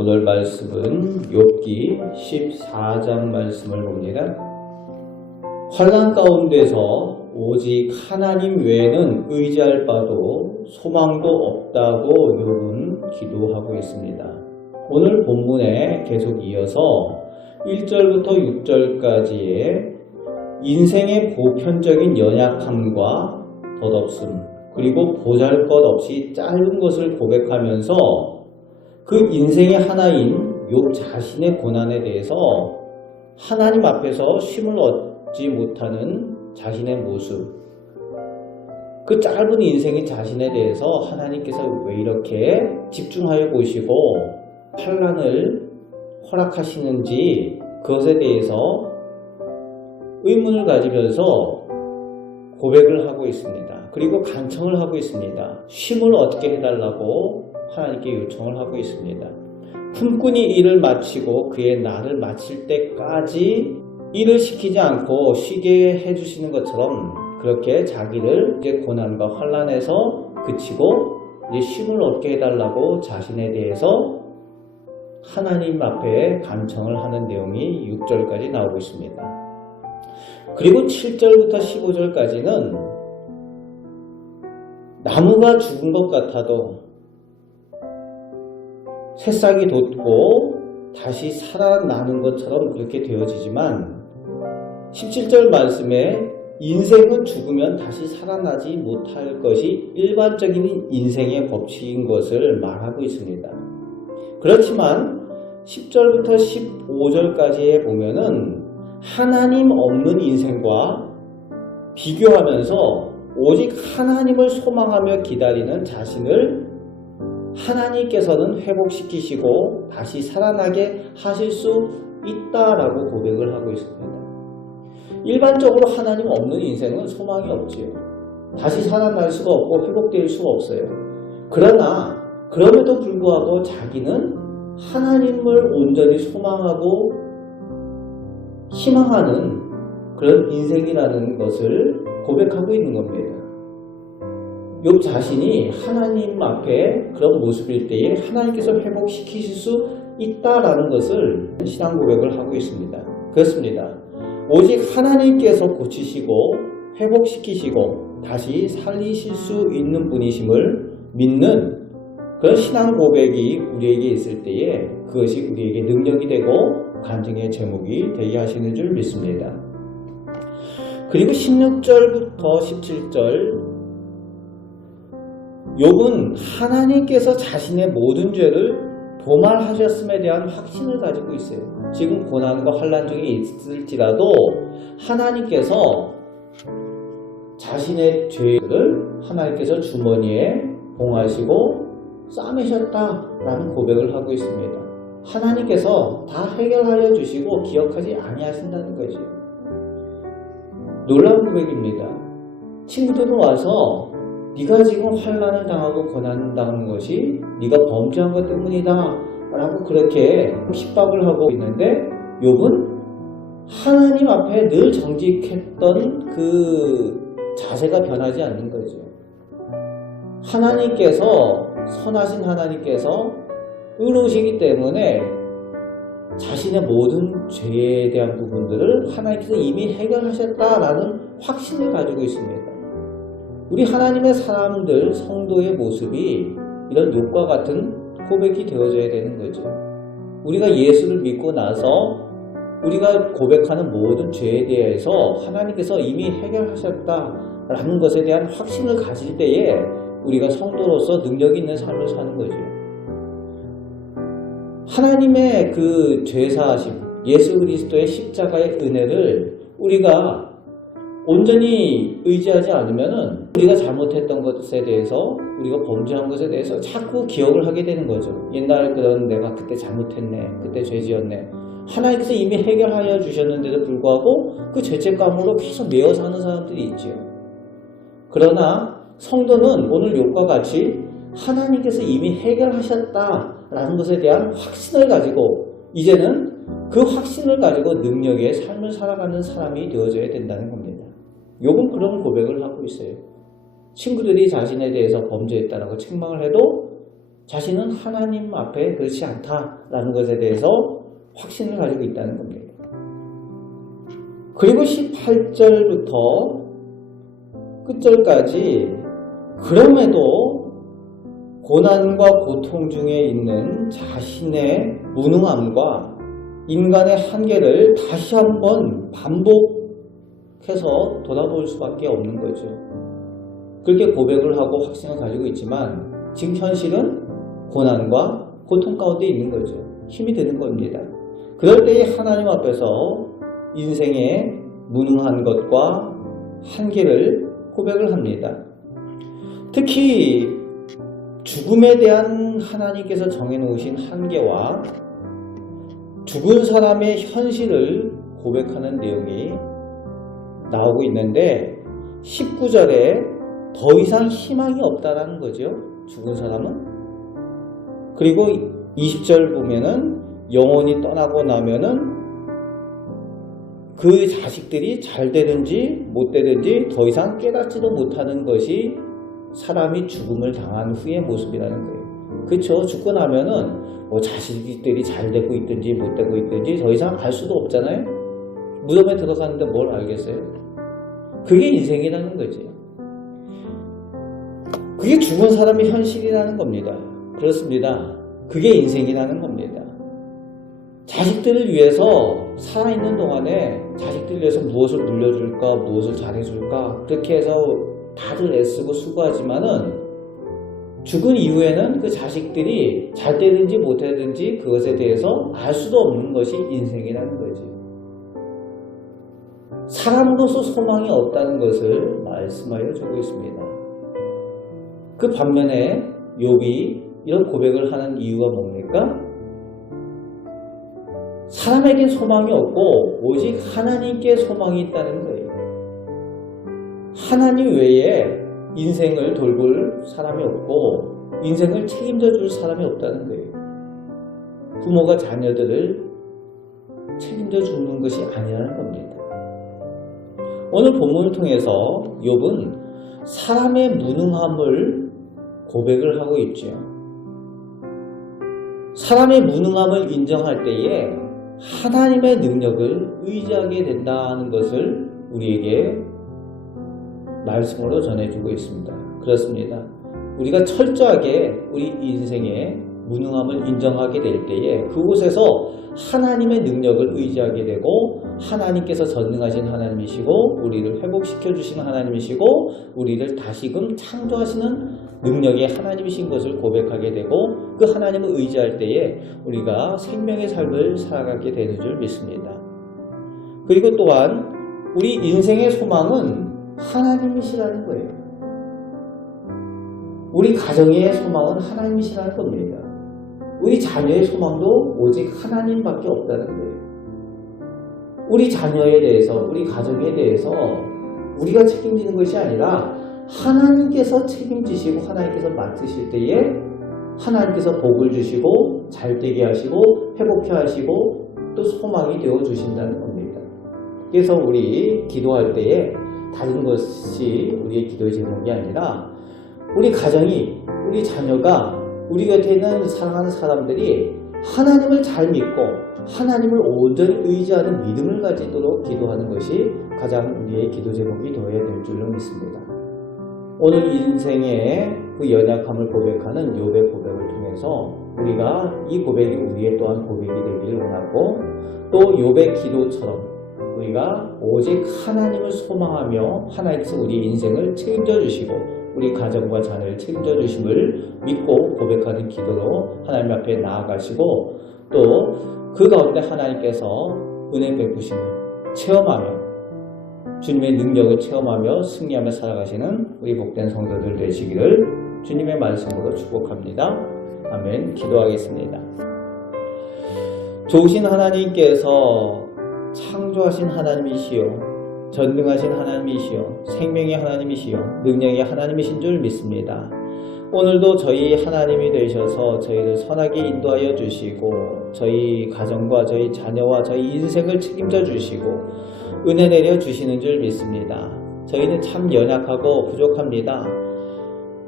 오늘 말씀은 욥기 14장 말씀을 봅니다. 환난 가운데서 오직 하나님 외에는 의지할 바도 소망도 없다고 욥은 기도하고 있습니다. 오늘 본문에 계속 이어서 1절부터 6절까지의 인생의 보편적인 연약함과 덧없음, 그리고 보잘것없이 짧은 것을 고백하면서 그 인생의 하나인 욥 자신의 고난에 대해서 하나님 앞에서 쉼을 얻지 못하는 자신의 모습, 그 짧은 인생의 자신에 대해서 하나님께서 왜 이렇게 집중하여 보시고 환난을 허락하시는지 그것에 대해서 의문을 가지면서 고백을 하고 있습니다. 그리고 간청을 하고 있습니다. 쉼을 얻게 해달라고 하나님께 요청을 하고 있습니다. 품꾼이 일을 마치고 그의 날을 마칠 때까지 일을 시키지 않고 쉬게 해주시는 것처럼 그렇게 자기를 이제 고난과 환난에서 그치고 이제 쉼을 얻게 해달라고 자신에 대해서 하나님 앞에 간청을 하는 내용이 6절까지 나오고 있습니다. 그리고 7절부터 15절까지는 나무가 죽은 것 같아도 새싹이 돋고 다시 살아나는 것처럼 그렇게 되어지지만 17절 말씀에 인생은 죽으면 다시 살아나지 못할 것이 일반적인 인생의 법칙인 것을 말하고 있습니다. 그렇지만 10절부터 15절까지에 보면은 하나님 없는 인생과 비교하면서 오직 하나님을 소망하며 기다리는 자신을 하나님께서는 회복시키시고 다시 살아나게 하실 수 있다라고 고백을 하고 있습니다. 일반적으로 하나님 없는 인생은 소망이 없지요. 다시 살아날 수가 없고 회복될 수가 없어요. 그러나 그럼에도 불구하고 자기는 하나님을 온전히 소망하고 희망하는 그런 인생이라는 것을 고백하고 있는 겁니다. 욥 자신이 하나님 앞에 그런 모습일 때에 하나님께서 회복시키실 수 있다라는 것을 신앙 고백을 하고 있습니다. 그렇습니다. 오직 하나님께서 고치시고 회복시키시고 다시 살리실 수 있는 분이심을 믿는 그런 신앙 고백이 우리에게 있을 때에 그것이 우리에게 능력이 되고 간증의 제목이 되게 하시는 줄 믿습니다. 그리고 16절부터 17절 욥은 하나님께서 자신의 모든 죄를 도말하셨음에 대한 확신을 가지고 있어요. 지금 고난과 환난 중에 있을지라도 하나님께서 자신의 죄를 하나님께서 주머니에 봉하시고 싸매셨다라는 고백을 하고 있습니다. 하나님께서 다 해결하여 주시고 기억하지 아니하신다는 거죠. 놀라운 고백입니다. 친구들은 와서 네가 지금 환난을 당하고 고난을 당하는 것이 네가 범죄한 것 때문이다 라고 그렇게 핍박을 하고 있는데 욥은 하나님 앞에 늘 정직했던 그 자세가 변하지 않는 거죠. 하나님께서 선하신 하나님께서 의로우시기 때문에 자신의 모든 죄에 대한 부분들을 하나님께서 이미 해결하셨다라는 확신을 가지고 있습니다. 우리 하나님의 사람들, 성도의 모습이 이런 욥과 같은 고백이 되어져야 되는 거죠. 우리가 예수를 믿고 나서 우리가 고백하는 모든 죄에 대해서 하나님께서 이미 해결하셨다라는 것에 대한 확신을 가질 때에 우리가 성도로서 능력 있는 삶을 사는 거죠. 하나님의 그 죄사하심, 예수 그리스도의 십자가의 은혜를 우리가 온전히 의지하지 않으면은 우리가 잘못했던 것에 대해서 우리가 범죄한 것에 대해서 자꾸 기억을 하게 되는 거죠. 옛날 그런 내가 그때 잘못했네, 그때 죄지었네. 하나님께서 이미 해결하여 주셨는데도 불구하고 그 죄책감으로 계속 매어 사는 사람들이 있지요. 그러나 성도는 오늘 욥과 같이 하나님께서 이미 해결하셨다라는 것에 대한 확신을 가지고 이제는 그 확신을 가지고 능력의 삶을 살아가는 사람이 되어져야 된다는 겁니다. 욥은 그런 고백을 하고 있어요. 친구들이 자신에 대해서 범죄했다라고 책망을 해도 자신은 하나님 앞에 그렇지 않다라는 것에 대해서 확신을 가지고 있다는 겁니다. 그리고 18절부터 끝절까지 그럼에도 고난과 고통 중에 있는 자신의 무능함과 인간의 한계를 다시 한번 반복해서 돌아볼 수밖에 없는 거죠. 그렇게 고백을 하고 확신을 가지고 있지만 지금 현실은 고난과 고통 가운데 있는 거죠. 힘이 드는 겁니다. 그럴 때에 하나님 앞에서 인생의 무능한 것과 한계를 고백을 합니다. 특히 죽음에 대한 하나님께서 정해놓으신 한계와 죽은 사람의 현실을 고백하는 내용이 나오고 있는데 19절에 더 이상 희망이 없다라는 거죠. 죽은 사람은. 그리고 20절 보면은 영혼이 떠나고 나면은 그 자식들이 잘 되든지 못 되든지 더 이상 깨닫지도 못하는 것이 사람이 죽음을 당한 후의 모습이라는 거예요. 그렇죠? 죽고 나면은 뭐 자식들이 잘 되고 있든지 못 되고 있든지 더 이상 알 수도 없잖아요. 무덤에 들어갔는데 뭘 알겠어요? 그게 인생이라는 거죠. 그게 죽은 사람의 현실이라는 겁니다. 그렇습니다. 그게 인생이라는 겁니다. 자식들을 위해서 살아있는 동안에 자식들을 위해서 무엇을 물려줄까, 무엇을 잘해줄까 그렇게 해서 다들 애쓰고 수고하지만은 죽은 이후에는 그 자식들이 잘 되든지 못 되든지 그것에 대해서 알 수도 없는 것이 인생이라는 거지. 사람으로서 소망이 없다는 것을 말씀하여 주고 있습니다. 그 반면에 욥이 이런 고백을 하는 이유가 뭡니까? 사람에겐 소망이 없고 오직 하나님께 소망이 있다는 거예요. 하나님 외에 인생을 돌볼 사람이 없고 인생을 책임져 줄 사람이 없다는 거예요. 부모가 자녀들을 책임져 주는 것이 아니라는 겁니다. 오늘 본문을 통해서 욥은 사람의 무능함을 고백을 하고 있죠. 사람의 무능함을 인정할 때에 하나님의 능력을 의지하게 된다는 것을 우리에게 말씀으로 전해주고 있습니다. 그렇습니다. 우리가 철저하게 우리 인생의 무능함을 인정하게 될 때에 그곳에서 하나님의 능력을 의지하게 되고 하나님께서 전능하신 하나님이시고 우리를 회복시켜 주시는 하나님이시고 우리를 다시금 창조하시는 능력의 하나님이신 것을 고백하게 되고 그 하나님을 의지할 때에 우리가 생명의 삶을 살아가게 되는 줄 믿습니다. 그리고 또한 우리 인생의 소망은 하나님이시라는 거예요. 우리 가정의 소망은 하나님이시라는 겁니다. 우리 자녀의 소망도 오직 하나님밖에 없다는 거예요. 우리 자녀에 대해서, 우리 가정에 대해서 우리가 책임지는 것이 아니라 하나님께서 책임지시고 하나님께서 맡으실 때에 하나님께서 복을 주시고 잘되게 하시고 회복해 하시고 또 소망이 되어 주신다는 겁니다. 그래서 우리 기도할 때에 다른 것이 우리의 기도의 제목이 아니라 우리 가정이, 우리 자녀가 우리 곁에 있는 사랑하는 사람들이 하나님을 잘 믿고 하나님을 온전히 의지하는 믿음을 가지도록 기도하는 것이 가장 우리의 기도 제목이 되어야 될 줄로 믿습니다. 오늘 인생의 그 연약함을 고백하는 욥의 고백을 통해서 우리가 이 고백이 우리의 또한 고백이 되기를 원하고 또 욥의 기도처럼 우리가 오직 하나님을 소망하며 하나님께서 우리 인생을 책임져 주시고 우리 가정과 자녀를 책임져 주심을 믿고 고백하는 기도로 하나님 앞에 나아가시고 또 그 가운데 하나님께서 은혜 베푸심을 체험하며 주님의 능력을 체험하며 승리하며 살아가시는 우리 복된 성도들 되시기를 주님의 말씀으로 축복합니다. 아멘. 기도하겠습니다. 좋으신 하나님께서 창조하신 하나님이시요 전능하신 하나님이시요 생명의 하나님이시요 능력의 하나님이신 줄 믿습니다. 오늘도 저희 하나님이 되셔서 저희를 선하게 인도하여 주시고 저희 가정과 저희 자녀와 저희 인생을 책임져 주시고 은혜 내려 주시는 줄 믿습니다. 저희는 참 연약하고 부족합니다.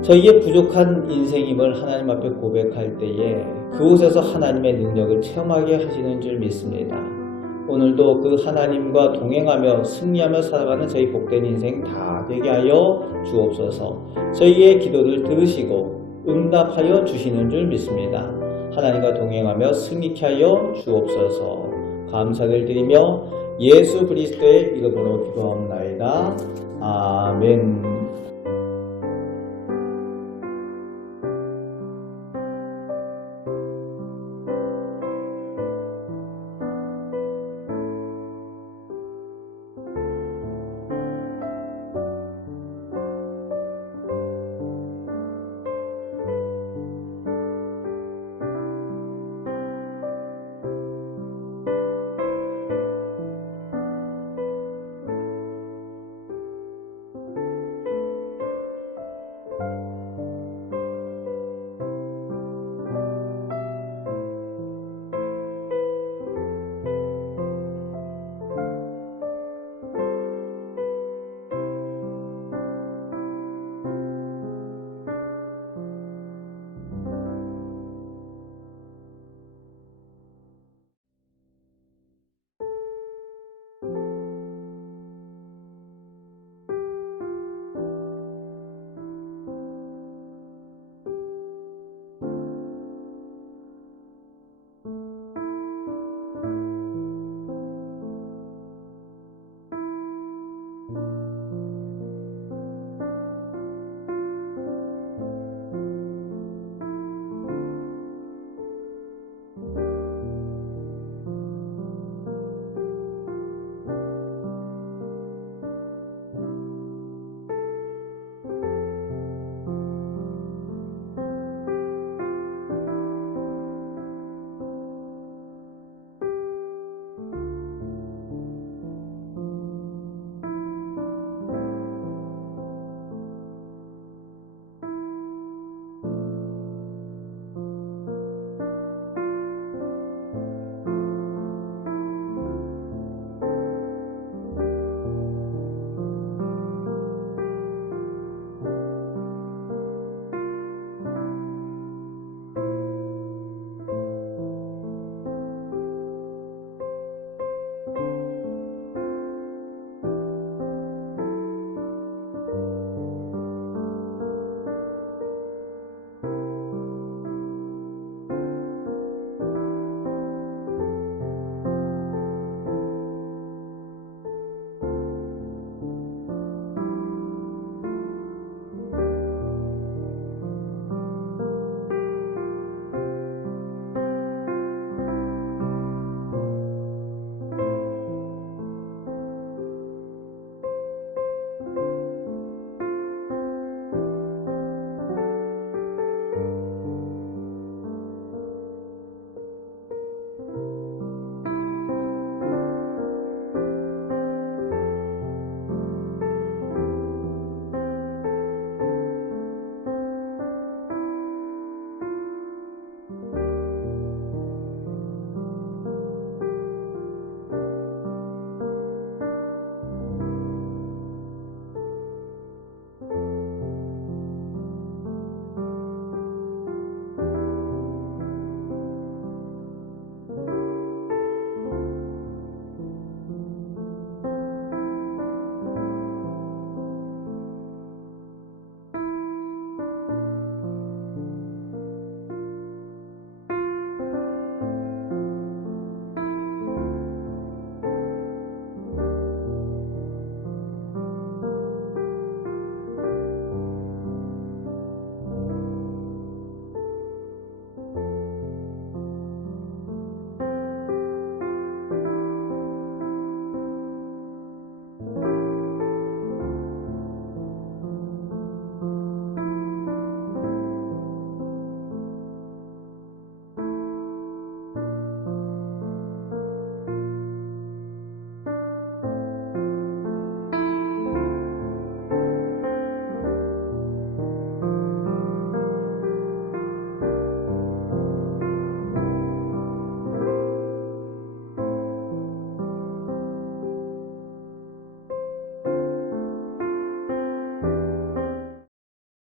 저희의 부족한 인생임을 하나님 앞에 고백할 때에 그곳에서 하나님의 능력을 체험하게 하시는 줄 믿습니다. 오늘도 그 하나님과 동행하며 승리하며 살아가는 저희 복된 인생 다 되게 하여 주옵소서. 저희의 기도를 들으시고 응답하여 주시는 줄 믿습니다. 하나님과 동행하며 승리케 하여 주옵소서. 감사를 드리며 예수 그리스도의 이름으로 기도하옵나이다. 아멘.